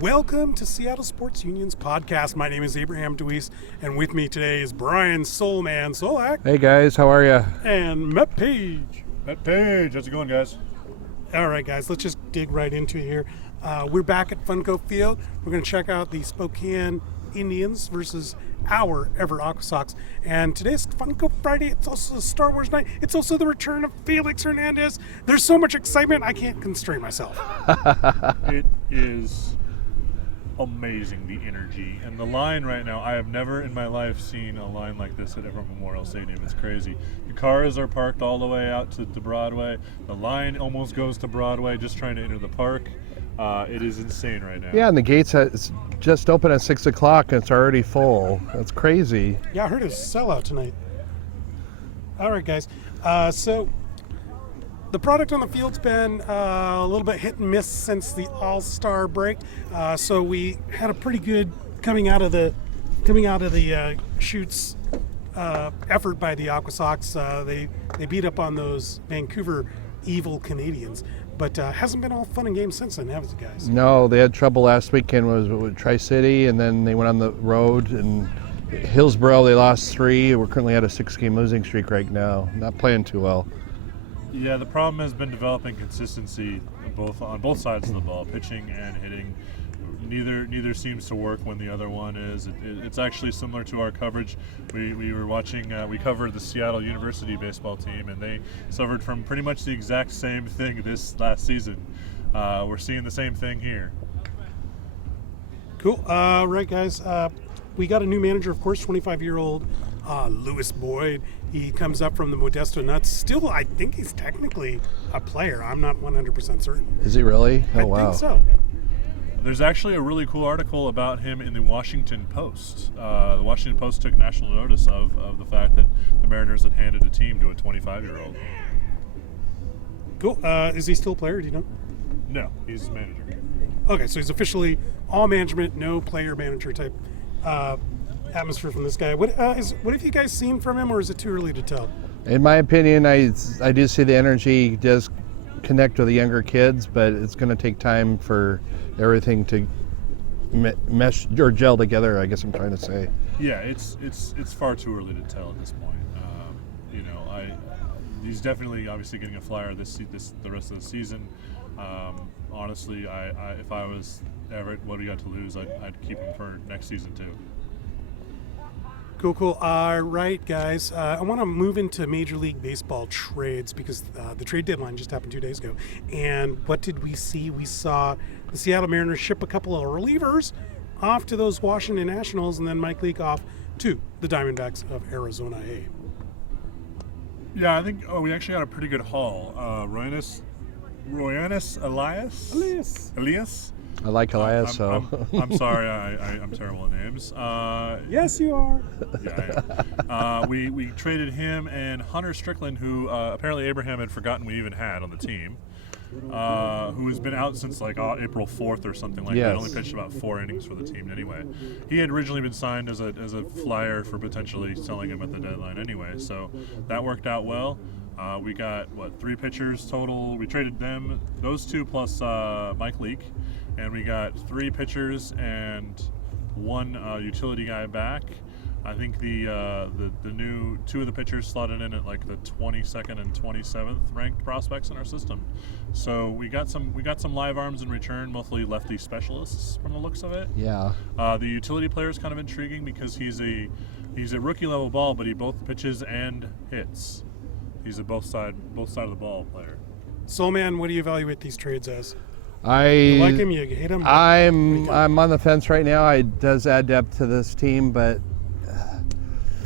Welcome to Seattle Sports Union's podcast. My name is Abraham DeWeese, and with me today is Brian Soulman Solack. Hey guys, how are you? And Matt Paige. Matt Paige, how's it going, guys? All right, guys, let's just dig right into it here. We're back at Funko Field. We're going to check out the Spokane Indians versus our ever AquaSox. And today's Funko Friday. It's also Star Wars night. It's also the return of Felix Hernandez. There's so much excitement, I can't constrain myself. It is amazing, the energy and the line right now. I have never in my life seen a line like this at Everett Memorial Stadium. It's crazy. The cars are parked all the way out to Broadway. The line almost goes to Broadway just trying to enter the park. It is insane right now. Yeah, and the gates it's just open at 6 o'clock and it's already full. That's crazy. Yeah, I heard it's a sellout tonight. All right, guys. So the product on the field's been a little bit hit and miss since the All-Star break. So we had a pretty good coming out of the shoots effort by the AquaSox. They beat up on those Vancouver evil Canadians, but hasn't been all fun and games since then, have it, guys? No, they had trouble last weekend with Tri-City, and then they went on the road. And Hillsborough, they lost 3. We're currently at a 6-game losing streak right now. Not playing too well. Yeah, the problem has been developing consistency on both sides of the ball, pitching and hitting. Neither seems to work when the other one is. It's actually similar to our coverage. We were watching. We covered the Seattle University baseball team, and they suffered from pretty much the exact same thing this last season. We're seeing the same thing here. Cool. Right, guys. We got a new manager, of course, 25-year-old Lewis Boyd. He comes up from the Modesto Nuts. Still, I think he's technically a player. I'm not 100% certain. Is he really? Oh, wow. I think so. There's actually a really cool article about him in the Washington Post. The Washington Post took national notice of the fact that the Mariners had handed a team to a 25-year-old. Cool. Is he still a player? Do you know? No, he's the manager. Okay, so he's officially all management, no player manager type atmosphere from this guy. What have you guys seen from him, or is it too early to tell? In my opinion, I do see the energy does connect with the younger kids, but it's going to take time for everything to mesh or gel together, I guess I'm trying to say. Yeah, it's far too early to tell at this point. He's definitely obviously getting a flyer the rest of the season. Honestly, if I was Everett, what do you got to lose? I'd keep him for next season too. Cool. All right, guys. I want to move into Major League Baseball trades because the trade deadline just happened 2 days ago. And what did we see? We saw the Seattle Mariners ship a couple of relievers off to those Washington Nationals, and then Mike Leake off to the Diamondbacks of Arizona A. Yeah, I think we actually got a pretty good haul. Royanus Elias. I like Elias, so. I'm sorry, I'm terrible at names. Yes, you are. Yeah, we traded him and Hunter Strickland, who apparently Abraham had forgotten we even had on the team, who has been out since like April 4th or something like that. Only pitched about 4 innings for the team anyway. He had originally been signed as a flyer for potentially selling him at the deadline anyway, so that worked out well. We got 3 pitchers total. We traded those 2 plus Mike Leake, and we got 3 pitchers and 1 utility guy back. I think the new 2 of the pitchers slotted in at like the 22nd and 27th ranked prospects in our system. So we got some live arms in return, mostly lefty specialists from the looks of it. Yeah. The utility player is kind of intriguing because he's a rookie level ball, but he both pitches and hits. He's a both side of the ball player. Soulman, what do you evaluate these trades as? You like him? You hate him? I'm on the fence right now. It does add depth to this team, but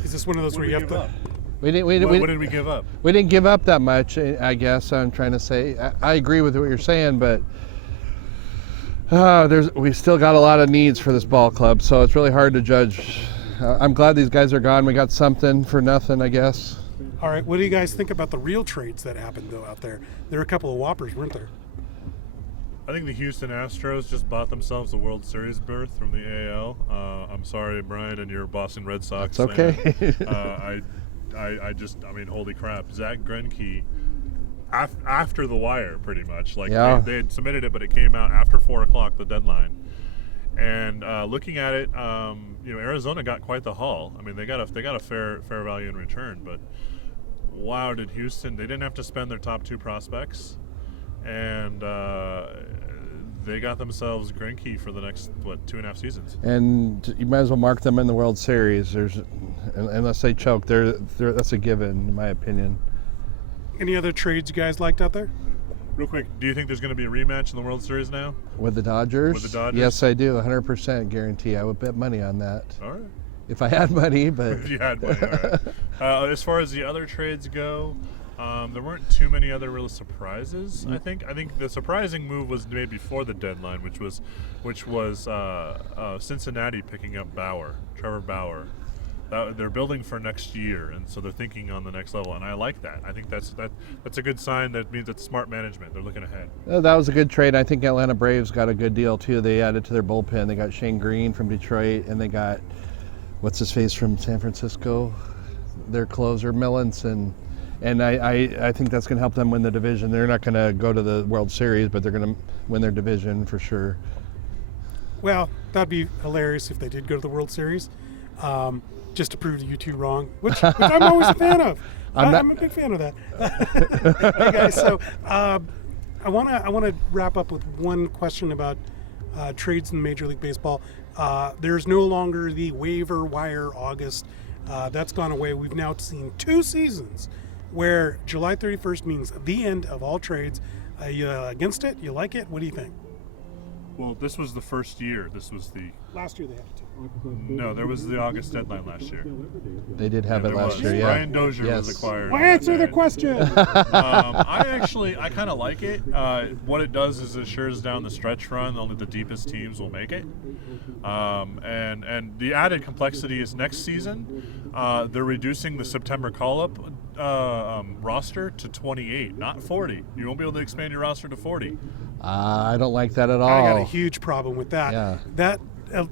is this one of those where you have to? What did we give up? We didn't give up that much, I guess. I'm trying to say. I agree with what you're saying, but we've still got a lot of needs for this ball club, so it's really hard to judge. I'm glad these guys are gone. We got something for nothing, I guess. All right, what do you guys think about the real trades that happened, though, out there? There were a couple of whoppers, weren't there? I think the Houston Astros just bought themselves a World Series berth from the AL. I'm sorry, Brian, and your Boston Red Sox. It's okay. I mean, holy crap. Zach Greinke, after the wire, pretty much. Like, yeah. they had submitted it, but it came out after 4 o'clock, the deadline. And looking at it, Arizona got quite the haul. I mean, they got a fair value in return. But wow, did Houston? They didn't have to spend their top 2 prospects, and they got themselves Greinke for the next 2.5 seasons. And you might as well mark them in the World Series. Unless they choke, that's a given, in my opinion. Any other trades you guys liked out there? Real quick, do you think there's going to be a rematch in the World Series now? With the Dodgers? With the Dodgers? Yes, I do. 100% guarantee. I would bet money on that. All right. If I had money, but... If you had money, all right. As far as the other trades go, there weren't too many other real surprises. I think the surprising move was made before the deadline, which was Cincinnati picking up Trevor Bauer. They're building for next year, and so they're thinking on the next level, and I like that. I think that's a good sign. That means it's smart management. They're looking ahead. That was a good trade. I think Atlanta Braves got a good deal too. They added to their bullpen. They got Shane Green from Detroit, and they got what's his face from San Francisco, their closer Millinson. And I think that's going to help them win the division. They're not going to go to the World Series, but they're going to win their division for sure. Well, that'd be hilarious if they did go to the World Series. Just to prove you two wrong, which I'm always a fan of. I'm a big fan of that. Hey guys, so I want to wrap up with one question about trades in Major League Baseball. There's no longer the waiver wire August. That's gone away. We've now seen 2 seasons where July 31st means the end of all trades. You against it? You like it? What do you think? Well, this was the first year. This was the... Last year they had to. No, there was the August deadline last year. They did have it last year, yeah. Brian Dozier was acquired. Well, answer the question. I kind of like it. What it does is it assures down the stretch run, only the deepest teams will make it. And the added complexity is next season, they're reducing the September call-up roster to 28, not 40. You won't be able to expand your roster to 40. I don't like that at all. I got a huge problem with that. Yeah.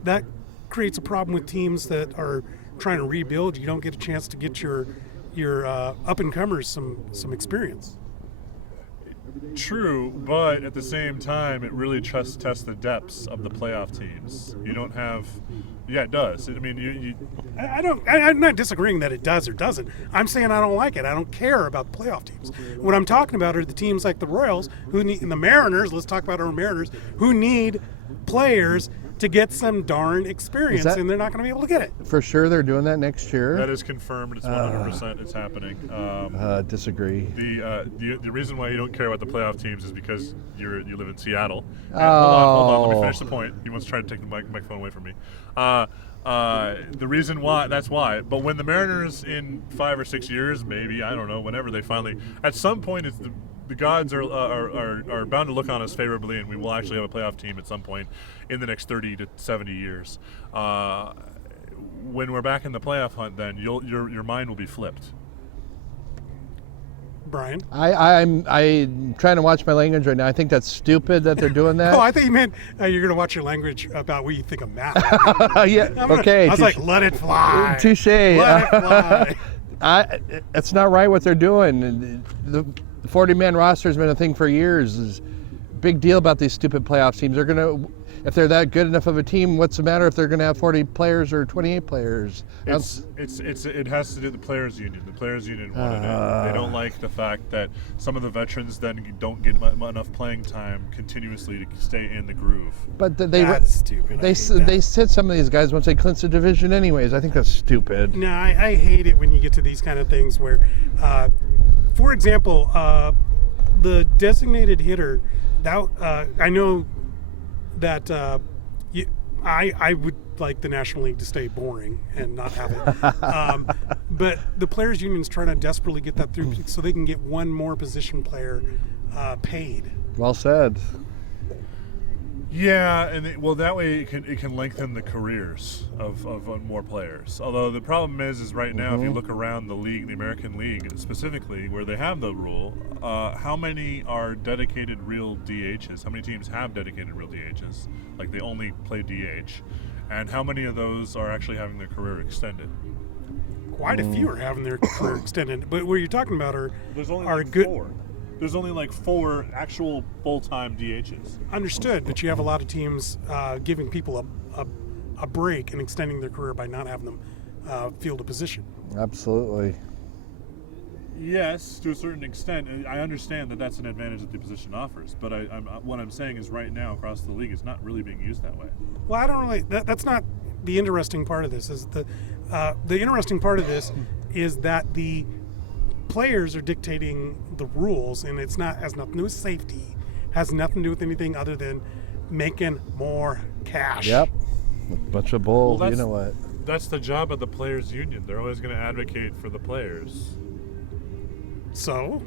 That creates a problem with teams that are trying to rebuild. You don't get a chance to get your up-and-comers some experience. True, but at the same time, it really tests the depths of the playoff teams. You don't have... Yeah, it does. I mean, I'm not disagreeing that it does or doesn't. I'm saying I don't like it. I don't care about the playoff teams. What I'm talking about are the teams like the Royals, and the Mariners. Let's talk about our Mariners, who need players to get some darn experience, and they're not going to be able to get it. For sure, they're doing that next year. That is confirmed. It's 100%. It's happening. Disagree. The reason why you don't care about the playoff teams is because you live in Seattle. Hold on. Let me finish the point. He wants to try to take the microphone away from me. The reason why, that's why. But when the Mariners in 5 or 6 years, maybe, I don't know, whenever they finally, at some point, it's the gods are bound to look on us favorably, and we will actually have a playoff team at some point in the next 30 to 70 years. When we're back in the playoff hunt, then your mind will be flipped. Brian? I'm trying to watch my language right now. I think that's stupid that they're doing that. Oh, I thought you meant you're going to watch your language about what you think of Matt. Yeah, okay. I was like, let it fly. Touche. Let it fly. It's not right what they're doing. The 40-man roster has been a thing for years. It's a big deal about these stupid playoff teams. They're going to... If they're that good enough of a team, what's the matter if they're going to have 40 players or 28 players? It has to do with the players' union. The players' union wanted it. They don't like the fact that some of the veterans then don't get enough playing time continuously to stay in the groove. But that's stupid. They sit some of these guys once they clinch the division anyways. I think that's stupid. No, I hate it when you get to these kind of things where, for example, the designated hitter, I know that I would like the National League to stay boring and not have it. But the Players Union's trying to desperately get that through so they can get one more position player paid. Well said. Yeah, and that way it can lengthen the careers of more players. Although the problem is right now, if you look around the league, the American League specifically, where they have the rule, how many are dedicated real DHs? How many teams have dedicated real DHs? Like they only play DH, and how many of those are actually having their career extended? Quite a few are having their career extended, but what you're talking about There's only are like good. 4. there's only like 4 actual full-time DHs. Understood, but you have a lot of teams giving people a break and extending their career by not having them field a position. Absolutely. Yes, to a certain extent. I understand that that's an advantage that the position offers, but what I'm saying is right now across the league, it's not really being used that way. Well, I don't really. That's not the interesting part of this. Is the interesting part of this is that the players are dictating the rules, and it's not has nothing to do with safety, has nothing to do with anything other than making more cash. Yep. A bunch of bull. Well, you know what? That's the job of the players' union. They're always going to advocate for the players. So,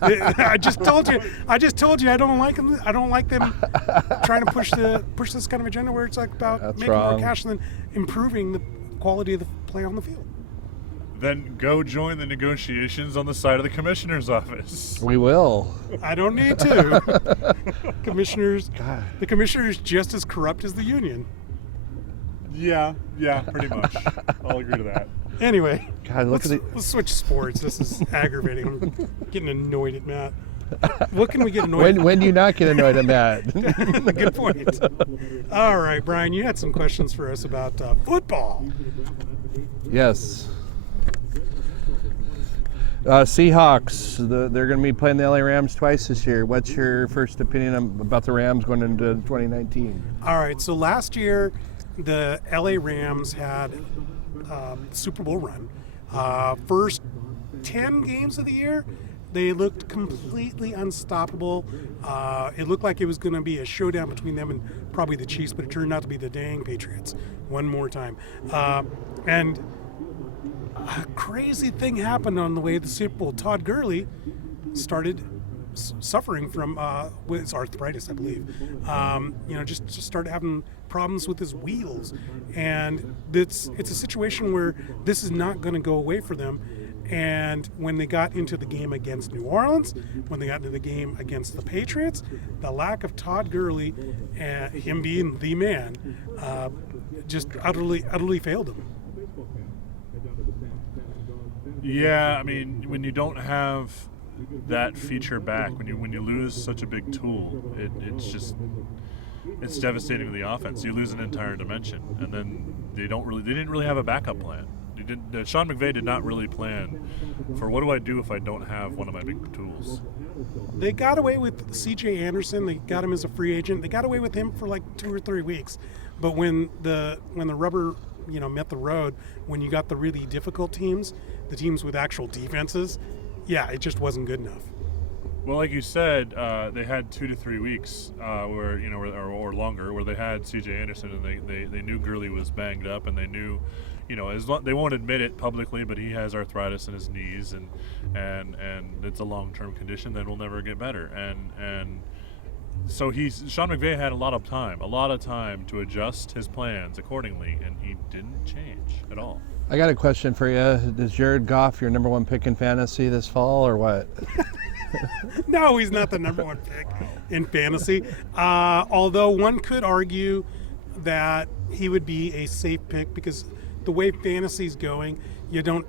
I just told you. I don't like them. I don't like them trying to push this kind of agenda where it's like about That's making wrong. more cash and then improving the quality of the play on the field. Then go join the negotiations on the side of the commissioner's office. We will. I don't need to. The commissioner's just as corrupt as the union. Yeah, pretty much. I'll agree to that. Anyway, God, look at let's switch sports. This is aggravating. I'm getting annoyed at Matt. What can we get annoyed at? when do you not get annoyed at that? Good point. All right, Brian, you had some questions for us about football. Yes. Seahawks, they're going to be playing the LA Rams twice this year. What's your first opinion about the Rams going into 2019? All right, so last year the LA Rams had Super Bowl run. First 10 games of the year, they looked completely unstoppable. It looked like it was going to be a showdown between them and probably the Chiefs, but it turned out to be the dang Patriots one more time. And a crazy thing happened on the way to the Super Bowl. Todd Gurley started suffering from with his arthritis, I believe. Just started having problems with his wheels, and it's a situation where this is not going to go away for them. And when they got into the game against New Orleans, when they got into the game against the Patriots, the lack of Todd Gurley, him being the man, just utterly failed him. Yeah, I mean, when you don't have that feature back, when you lose such a big tool, it's devastating to the offense. You lose an entire dimension, and then they didn't really have a backup plan. Sean McVay did not really plan for what do I do if I don't have one of my big tools. They got away with C.J. Anderson. They got him as a free agent. They got away with him for like 2 or 3 weeks. But when the rubber met the road, when you got the really difficult teams, the teams with actual defenses, it just wasn't good enough. Well, like you said, they had 2 to 3 weeks or longer where they had C.J. Anderson, and they knew Gurley was banged up, and they knew, they won't admit it publicly, but he has arthritis in his knees, and it's a long-term condition that will never get better, and so Sean McVay had a lot of time to adjust his plans accordingly, and he didn't change at all. I got a question for you. Is Jared Goff your number one pick in fantasy this fall, or what? No, he's not the number one pick in fantasy. Although one could argue that he would be a safe pick because the way fantasy's going, you don't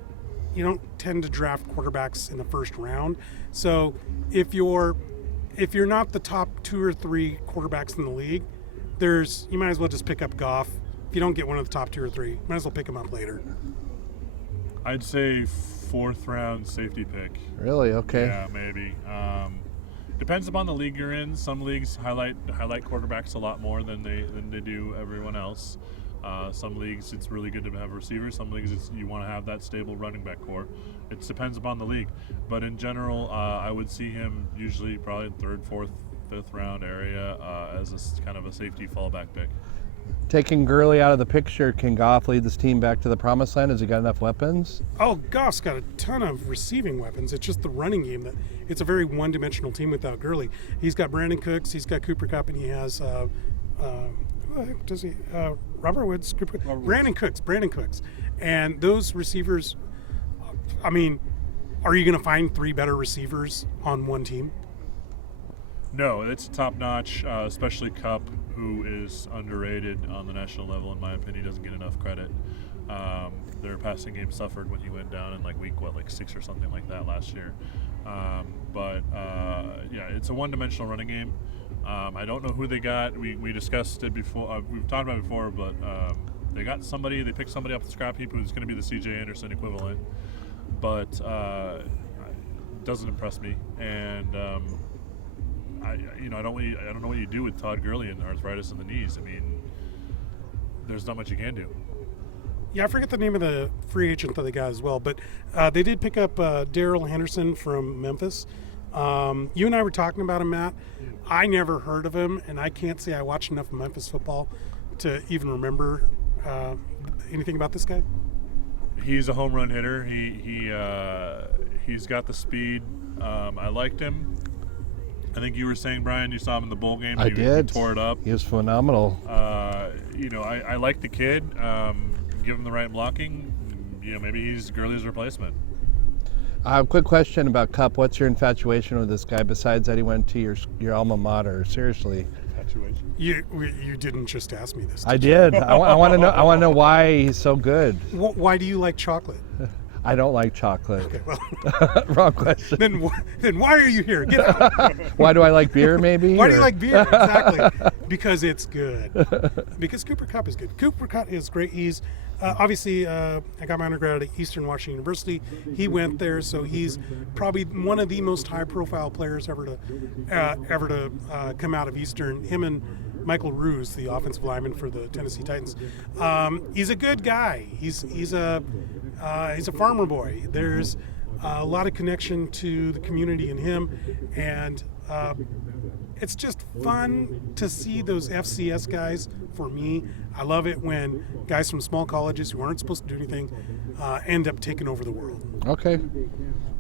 tend to draft quarterbacks in the first round. So if you're not the top 2 or 3 quarterbacks in the league, you might as well just pick up Goff. If you don't get one of the top 2 or 3, you might as well pick him up later. I'd say 4th round safety pick. Really? Okay. Yeah, maybe. Depends upon the league you're in. Some leagues highlight quarterbacks a lot more than they do everyone else. Some leagues it's really good to have receivers. Some leagues you want to have that stable running back core. It depends upon the league. But in general, I would see him usually probably 3rd, 4th, 5th round area as a kind of a safety fallback pick. Taking Gurley out of the picture, can Goff lead this team back to the promised land? Has he got enough weapons? Oh, Goff's got a ton of receiving weapons. It's just the running game that it's a very one-dimensional team without Gurley. He's got Brandon Cooks, he's got Cooper Kupp, and he has Robert Woods, Brandon Cooks. And those receivers, I mean, are you going to find 3 better receivers on one team? No, it's top-notch, especially Kupp, who is underrated on the national level, in my opinion. He doesn't get enough credit. Their passing game suffered when he went down in week 6 or something like that last year. Yeah, it's a one-dimensional running game. I don't know who they got. We discussed it before. We've talked about it before, but they got somebody. They picked somebody off the scrap heap who's going to be the C.J. Anderson equivalent, but doesn't impress me. And I don't know what you do with Todd Gurley and arthritis in the knees. I mean, there's not much you can do. Yeah, I forget the name of the free agent that they got as well, but they did pick up Darrell Henderson from Memphis. You and I were talking about him, Matt. I never heard of him, and I can't say I watched enough of Memphis football to even remember anything about this guy. He's a home run hitter. He's got the speed. I liked him. I think you were saying, Brian, you saw him in the bowl game. I did. He tore it up. He was phenomenal. I like the kid. Give him the right blocking. Maybe he's Gurley's replacement. Quick question about Kupp. What's your infatuation with this guy besides that he went to your alma mater? Seriously. Infatuation? You didn't just ask me this. I did. I want to know. I want to know why he's so good. Why do you like chocolate? I don't like chocolate. Okay, well, wrong question. Then why are you here? Get out. Why do I like beer? Maybe. Why do you like beer? Exactly. Because it's good. Because Cooper Kupp is good. Cooper Kupp is great. He's obviously I got my undergrad at Eastern Washington University. He went there, so he's probably one of the most high-profile players ever to come out of Eastern. Him and Michael Ruse, the offensive lineman for the Tennessee Titans. He's a good guy. He's a farmer boy. There's a lot of connection to the community in him, and it's just fun to see those FCS guys. For me, I love it when guys from small colleges who aren't supposed to do anything end up taking over the world. Okay.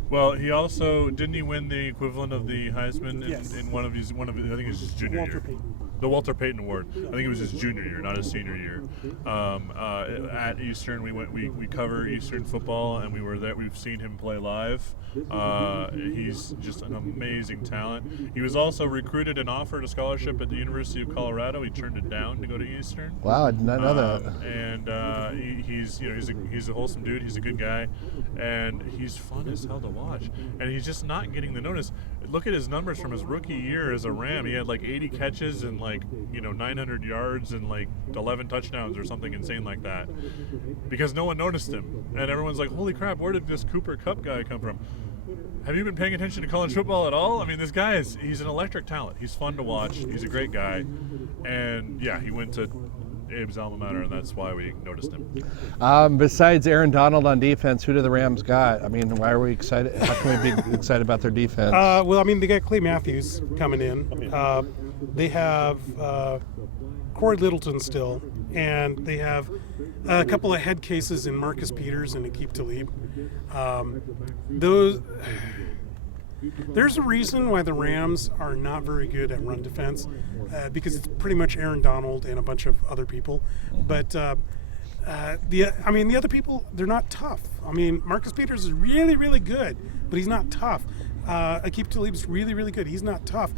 Well, he also didn't he win the equivalent of the Heisman Yes. in one of his I think it was his junior Walter year. Payton. The Walter Payton Award. I think it was his junior year, not his senior year. At Eastern, we cover Eastern football, and we were there. We've seen him play live. He's just an amazing talent. He was also recruited and offered a scholarship at the University of Colorado. He turned it down to go to Eastern. Wow, I did not know that. And he's a wholesome dude. He's a good guy, and he's fun as hell to watch. And he's just not getting the notice. Look at his numbers from his rookie year as a Ram. He had 80 catches and 900 yards and 11 touchdowns or something insane like that, because no one noticed him, and everyone's like, holy crap, where did this Cooper Kupp guy come from? Have you been paying attention to college football at all? I mean, this guy he's an electric talent. He's fun to watch. He's a great guy, and yeah, he went to Abe's alma mater, and that's why we noticed him. Besides Aaron Donald on defense, who do the Rams got? I mean, why are we excited? How can we be excited about their defense? Well, I mean, they got Clay Matthews coming in. They have Corey Littleton still, and they have a couple of head cases in Marcus Peters and Aqib Talib. There's a reason why the Rams are not very good at run defense, because it's pretty much Aaron Donald and a bunch of other people. But the other people, they're not tough. I mean, Marcus Peters is really, really good, but he's not tough. Aqib Talib's really, really good. He's not tough.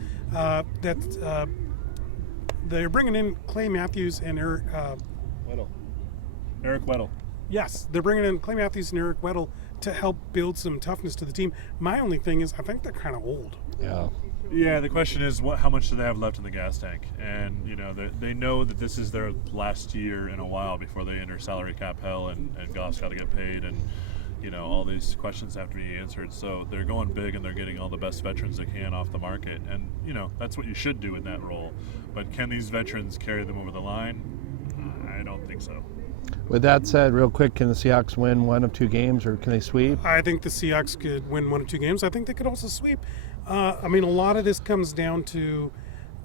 They're bringing in Clay Matthews and Eric Weddle. Yes, they're bringing in Clay Matthews and Eric Weddle to help build some toughness to the team. My only thing is, I think they're kind of old. Yeah. Yeah, the question is, how much do they have left in the gas tank? And they know that this is their last year in a while before they enter salary cap hell, and Goff's got to get paid, and all these questions have to be answered. So they're going big, and they're getting all the best veterans they can off the market, and that's what you should do in that role. But can these veterans carry them over the line? I don't think so. With that said, real quick, can the Seahawks win one of two games, or can they sweep? I think the Seahawks could win one or two games. I think they could also sweep. A lot of this comes down to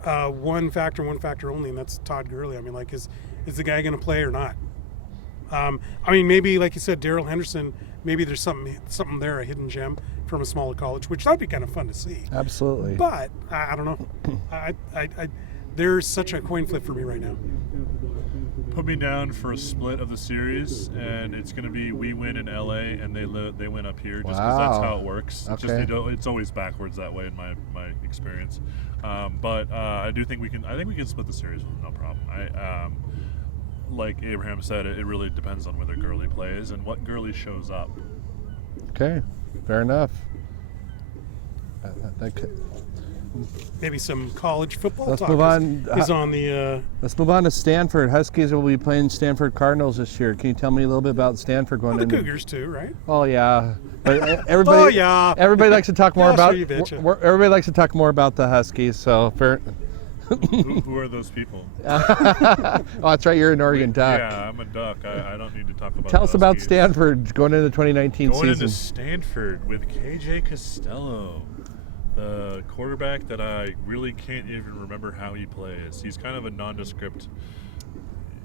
one factor only, and that's Todd Gurley. I mean, is the guy going to play or not? Maybe, like you said, Darrell Henderson, maybe there's something there, a hidden gem from a smaller college, which that'd be kind of fun to see. Absolutely. But I don't know. There's such a coin flip for me right now. Put me down for a split of the series, and it's going to be we win in LA and they win up here, just because that's how it works. Okay. It's always backwards that way in my experience. But I do think we can. I think we can split the series with no problem. like Abraham said, it really depends on whether Gurley plays and what Gurley shows up. Okay, fair enough. Maybe some college football Let's talk move on. is on the... Let's move on to Stanford. Huskies will be playing Stanford Cardinals this year. Can you tell me a little bit about Stanford going the into... Cougars too, right? Oh yeah, but everybody. Oh, yeah. Everybody likes to talk more Yeah, about. sure you betcha. Everybody likes to talk more about the Huskies. So fair. Who are those people? Oh, that's right. You're an Oregon Duck. Yeah, I'm a Duck. I don't need to talk about. Tell us about Huskies. Stanford going into the 2019 Going season. into Stanford with KJ Costello, the quarterback that I really can't even remember how he plays. He's kind of a nondescript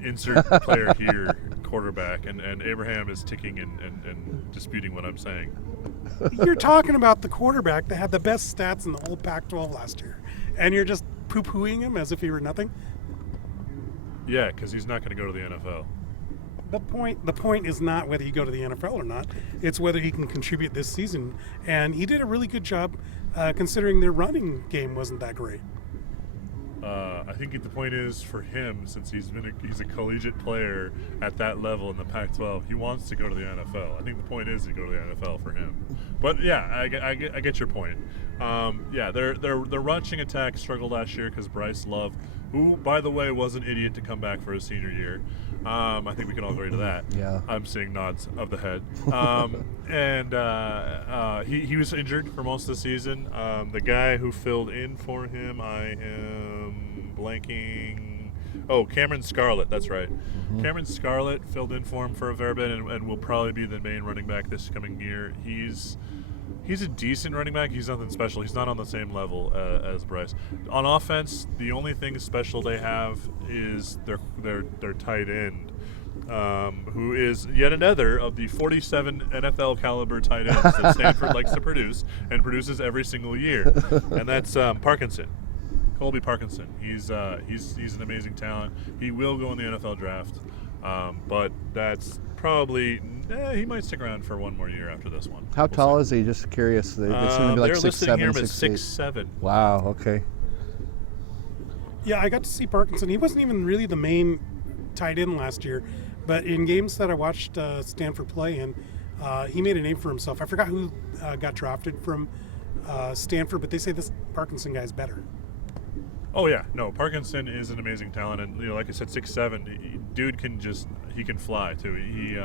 insert player here quarterback, and Abraham is ticking and disputing what I'm saying. You're talking about the quarterback that had the best stats in the whole Pac-12 last year, and you're just poo-pooing him as if he were nothing? Yeah, because he's not going to go to the NFL. The point is not whether you go to the NFL or not. It's whether he can contribute this season. And he did a really good job considering their running game wasn't that great. I think the point is for him, since he's a collegiate player at that level in the Pac-12, he wants to go to the NFL. I think the point is to go to the NFL for him. But yeah, I get your point. Yeah, their rushing attack struggled last year because Bryce Love, who by the way was an idiot to come back for his senior year. I think we can all agree to that. Yeah. I'm seeing nods of the head. He was injured for most of the season. The guy who filled in for him, I am blanking. Oh, Cameron Scarlett, that's right. Mm-hmm. Cameron Scarlett filled in for him for a fair bit and will probably be the main running back this coming year. He's a decent running back. He's nothing special. He's not on the same level as Bryce. On offense, the only thing special they have is their tight end, who is yet another of the 47 NFL caliber tight ends that Stanford likes to produce and produces every single year, and that's Parkinson. Colby Parkinson. He's an amazing talent. He will go in the NFL draft, but that's probably he might stick around for one more year after this one. How tall is he? Just curious. They seem to be like 6'7", 6'7". Wow. Okay. Yeah, I got to see Parkinson. He wasn't even really the main tight end last year, but in games that I watched Stanford play in, he made a name for himself. I forgot who got drafted from Stanford, but they say this Parkinson guy is better. Oh yeah, no, Parkinson is an amazing talent, and like I said, 6'7", dude can fly too. He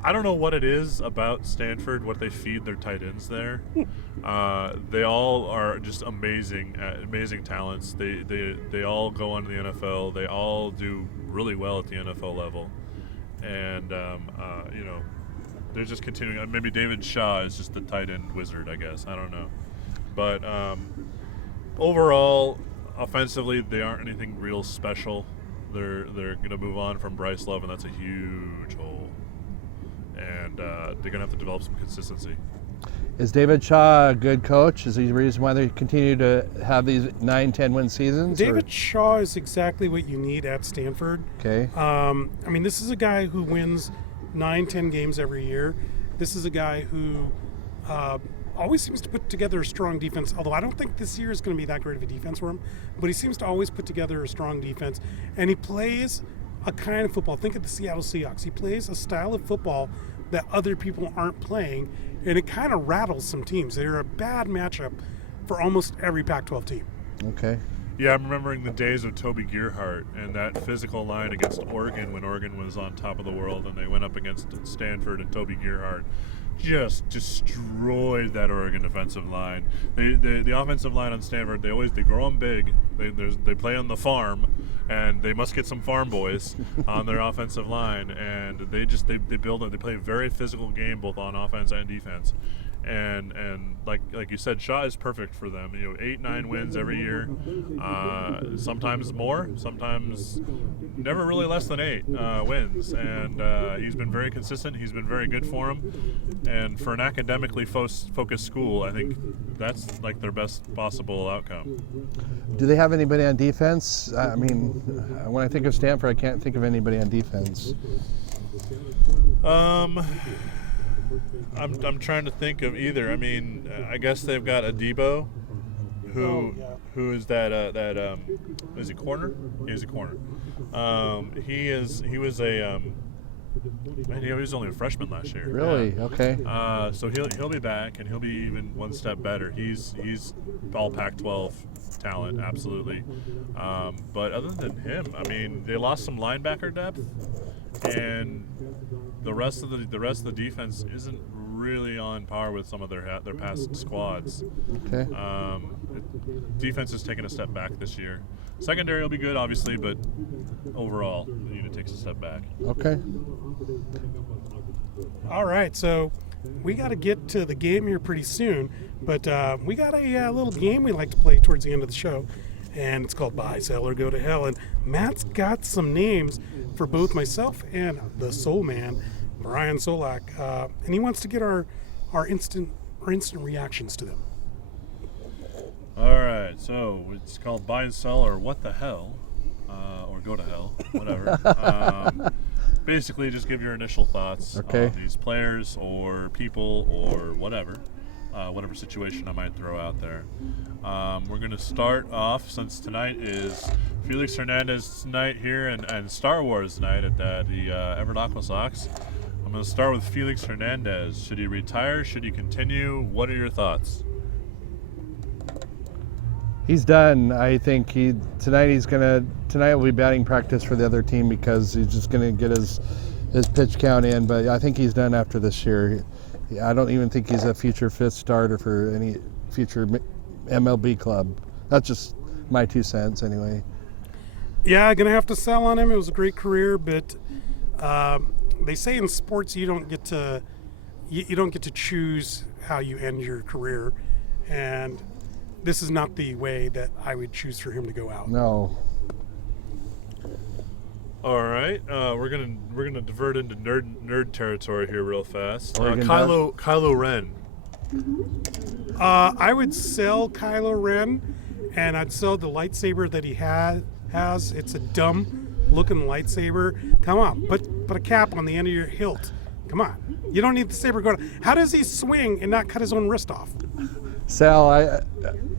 I don't know what it is about Stanford, what they feed their tight ends there. They all are just amazing talents. They all go on to the NFL. They all do really well at the NFL level, and they're just continuing. Maybe David Shaw is just the tight end wizard, I guess. I don't know, but overall, offensively, they aren't anything real special. They're going to move on from Bryce Love, and that's a huge hole. And they're going to have to develop some consistency. Is David Shaw a good coach? Is he the reason why they continue to have these 9-10 win seasons? David Shaw is exactly what you need at Stanford. Okay. This is a guy who wins 9-10 games every year. This is a guy who always seems to put together a strong defense, although I don't think this year is going to be that great of a defense for him, but he seems to always put together a strong defense, and he plays a kind of football. Think of the Seattle Seahawks. He plays a style of football that other people aren't playing, and it kind of rattles some teams. They're a bad matchup for almost every Pac-12 team. Okay. Yeah, I'm remembering the days of Toby Gerhart and that physical line against Oregon when Oregon was on top of the world, and they went up against Stanford, and Toby Gerhart just destroyed that Oregon defensive line. The offensive line on Stanford, they grow them big. They play on the farm, and they must get some farm boys on their offensive line, and they build it. They play a very physical game both on offense and defense. And like you said, Shaw is perfect for them. 8-9 wins every year, sometimes more, sometimes never really less than 8 wins. And he's been very consistent. He's been very good for them. And for an academically focused school, I think that's like their best possible outcome. Do they have anybody on defense? I mean, when I think of Stanford, I can't think of anybody on defense. I'm trying to think of either. I mean, I guess they've got Adebo, who is that is he corner? He is a corner. He was only a freshman last year. Really? Yeah. Okay. So he'll be back, and he'll be even one step better. He's all Pac-12 talent, absolutely. But other than him, I mean, they lost some linebacker depth, and the rest of the defense isn't really on par with some of their past squads. Okay. Defense has taken a step back this year. Secondary will be good, obviously, but overall, the unit takes a step back. Okay. All right, so we got to get to the game here pretty soon, but we got a little game we like to play towards the end of the show, and it's called Buy, Sell, or Go to Hell. And Matt's got some names for both myself and the Soul Man, Brian Solack, and he wants to get our instant reactions to them. All right, so it's called Buy and Sell, or What the Hell, or Go to Hell, whatever. Basically, just give your initial thoughts on these players or people or whatever situation I might throw out there. We're going to start off, since tonight is Felix Hernandez night here and Star Wars night at the Everett AquaSox. I'm going to start with Felix Hernandez. Should he retire? Should he continue? What are your thoughts? He's done. I think tonight will be batting practice for the other team because he's just gonna get his pitch count in. But I think he's done after this year. I don't even think he's a future fifth starter for any future MLB club. That's just my 2 cents anyway. Yeah, gonna have to sell on him. It was a great career, but they say in sports you don't get to choose how you end your career, and this is not the way that I would choose for him to go out. No. All right, we're gonna divert into nerd territory here real fast. Kylo Ren. I would sell Kylo Ren, and I'd sell the lightsaber that he has. It's a dumb looking lightsaber. Come on, put a cap on the end of your hilt. Come on, you don't need the saber going. How does he swing and not cut his own wrist off? Sal,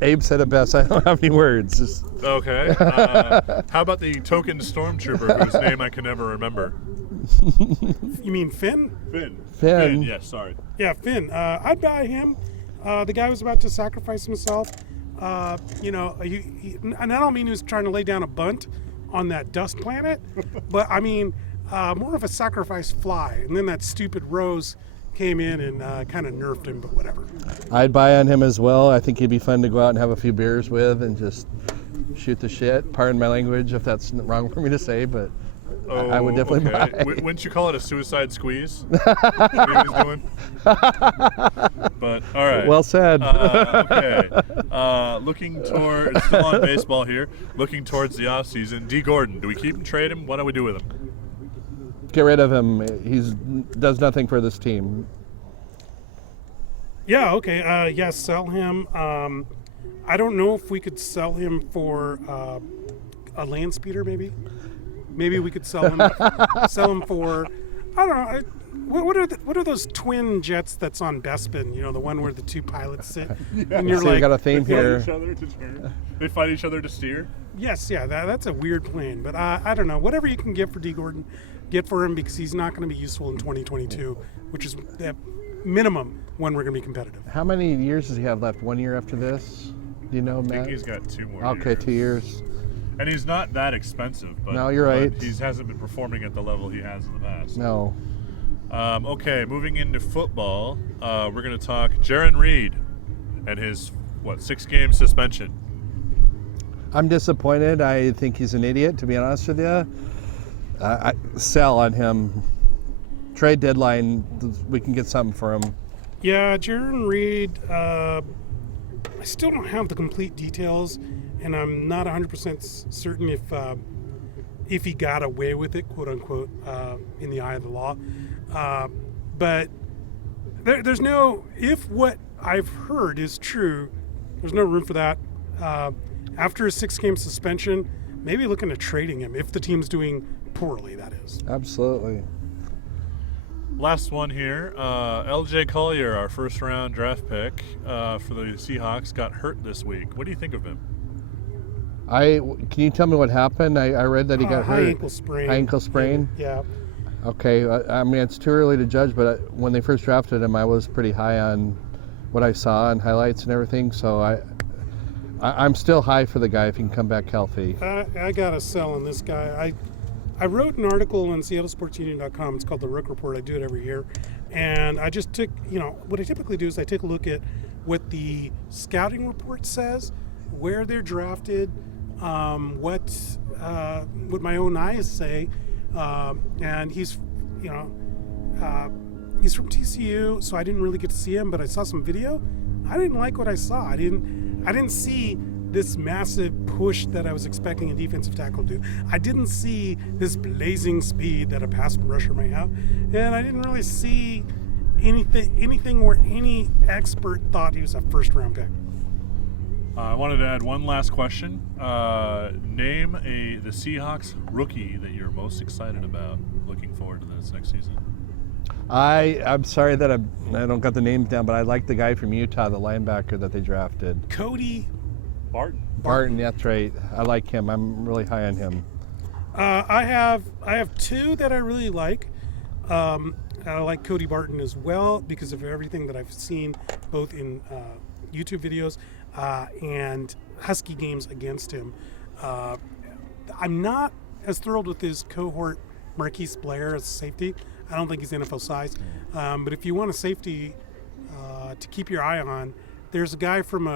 Abe said it best. I don't have any words. Okay. How about the token stormtrooper whose name I can never remember? You mean Finn? Finn. Yes, sorry. Yeah, Finn. I'd buy him. The guy was about to sacrifice himself. And I don't mean he was trying to lay down a bunt on that dust planet, but I mean more of a sacrifice fly. And then that stupid Rose came in and kind of nerfed him, but whatever. I'd buy on him as well. I think he'd be fun to go out and have a few beers with and just shoot the shit. Pardon my language if that's wrong for me to say, but I would definitely buy. Wouldn't you call it a suicide squeeze? What he was doing? But all right. Well said. Okay. Looking toward, still on baseball here. Looking towards the off season. D. Gordon. Do we keep him, trade him? What do we do with him? Get rid of him. He does nothing for this team. Yeah, okay. Yes, sell him. I don't know if we could sell him for a land speeder, maybe. Maybe we could sell him for, I don't know. What are those twin jets that's on Bespin? You know, the one where the two pilots sit. And you're So like, you got a theme here. They fight each other to steer. Yes, yeah, that's a weird plane, but I don't know. Whatever you can get for D. Gordon, get for him, because he's not going to be useful in 2022, which is the minimum when we're going to be competitive. How many years does he have left? 1 year after this? Do you know, Matt? I think he's got 2 more Okay, years. 2 years. And he's not that expensive, but No, you're right. He hasn't been performing at the level he has in the past. No. Okay, moving into football, we're going to talk Jaron Reed and his 6-game suspension. I'm disappointed. I think he's an idiot, to be honest with you. I sell on him. Trade deadline, we can get something for him. Yeah, Jaron Reed, I still don't have the complete details, and I'm not 100% certain if he got away with it, quote unquote, in the eye of the law. But there's no, if what I've heard is true, there's no room for that. After a 6-game suspension, maybe looking at trading him if the team's doing poorly, that is. Absolutely. Last one here. LJ Collier, our first-round draft pick for the Seahawks, got hurt this week. What do you think of him? Can you tell me what happened? I read that he got hurt. High ankle sprain. High ankle sprain? Yeah. Okay. I mean, it's too early to judge, but when they first drafted him, I was pretty high on what I saw and highlights and everything. So I'm still high for the guy if he can come back healthy. I got to sell on this guy. I wrote an article on SeattleSportsUnion.com. It's called the Rook Report. I do it every year. And I just took, what I typically do is I take a look at what the scouting report says, where they're drafted, what my own eyes say. And he's from TCU, so I didn't really get to see him, but I saw some video. I didn't like what I saw. I didn't see this massive push that I was expecting a defensive tackle to do. I didn't see this blazing speed that a pass rusher may have, and I didn't really see anything where any expert thought he was a first-round pick. I wanted to add one last question. Name the Seahawks rookie that you're most excited about, looking forward to this next season. I'm sorry that I don't got the names down, but I like the guy from Utah, the linebacker that they drafted. Cody Barton, that's right. I like him. I'm really high on him. I have two that I really like. I like Cody Barton as well because of everything that I've seen, both in YouTube videos and Husky games against him. I'm not as thrilled with his cohort Marquise Blair as a safety. I don't think he's NFL size. But if you want a safety to keep your eye on, there's a guy from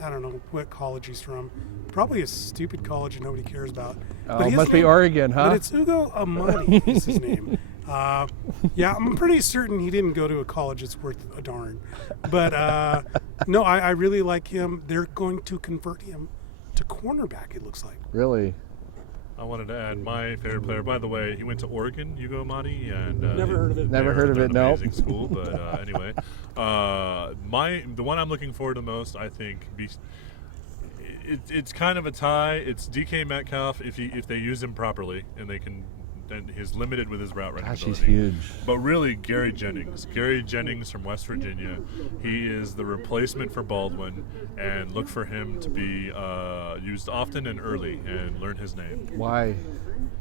I don't know what college he's from. Probably a stupid college that nobody cares about. But it must be Oregon, huh? But it's Ugo Amadi is his name. Yeah, I'm pretty certain he didn't go to a college that's worth a darn. But no, I really like him. They're going to convert him to cornerback, it looks like. Really? I wanted to add my favorite player. By the way, he went to Oregon, Ugo Amadi, and Never heard of it. Never heard of it. No. Amazing school, but anyway, the one I'm looking forward to most, I think, it's kind of a tie. It's DK Metcalf if they use him properly and they can. And he's limited with his route running Gosh, ability. he's huge. But really, Gary Jennings from West Virginia, he is the replacement for Baldwin, and look for him to be used often and early and learn his name. Why?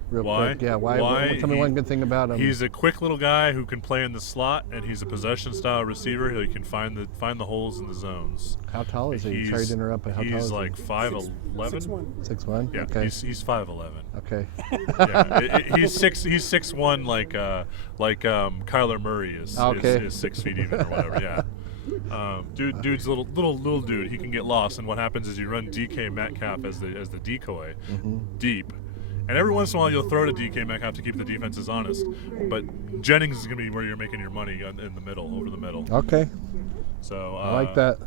Real Why? quick. Yeah, why? Tell me one good thing about him. He's a quick little guy who can play in the slot, and he's a possession-style receiver. He can find the holes in the zones. How tall is he? Sorry to interrupt, but how tall is he? He's like 5'11". 6'1"? Yeah, Okay. he's 5'11". Okay. Yeah, he's 6'1", like Kyler Murray is 6 feet even or whatever. Yeah. Dude's little dude. He can get lost, and what happens is you run DK Metcalf as the decoy deep. And every once in a while, you'll throw to DK Metcalf to keep the defenses honest. But Jennings is going to be where you're making your money in the middle, over the middle. Okay. So I like that.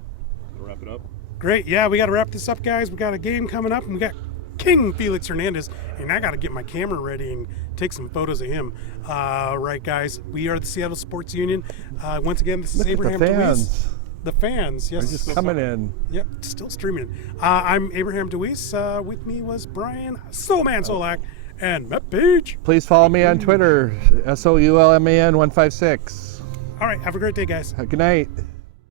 Wrap it up. Great. Yeah, we got to wrap this up, guys. We got a game coming up, and we got King Felix Hernandez, and I got to get my camera ready and take some photos of him. Right, guys. We are the Seattle Sports Union. Once again, this is Look at Abraham the DeWeese. fans. The fans, yes. They're just coming in. Yep, still streaming. I'm Abraham DeWeese. With me was Brian Soulman Solack and Matt Paige. Please follow me on Twitter, SOULMAN156. All right, have a great day, guys. Good night.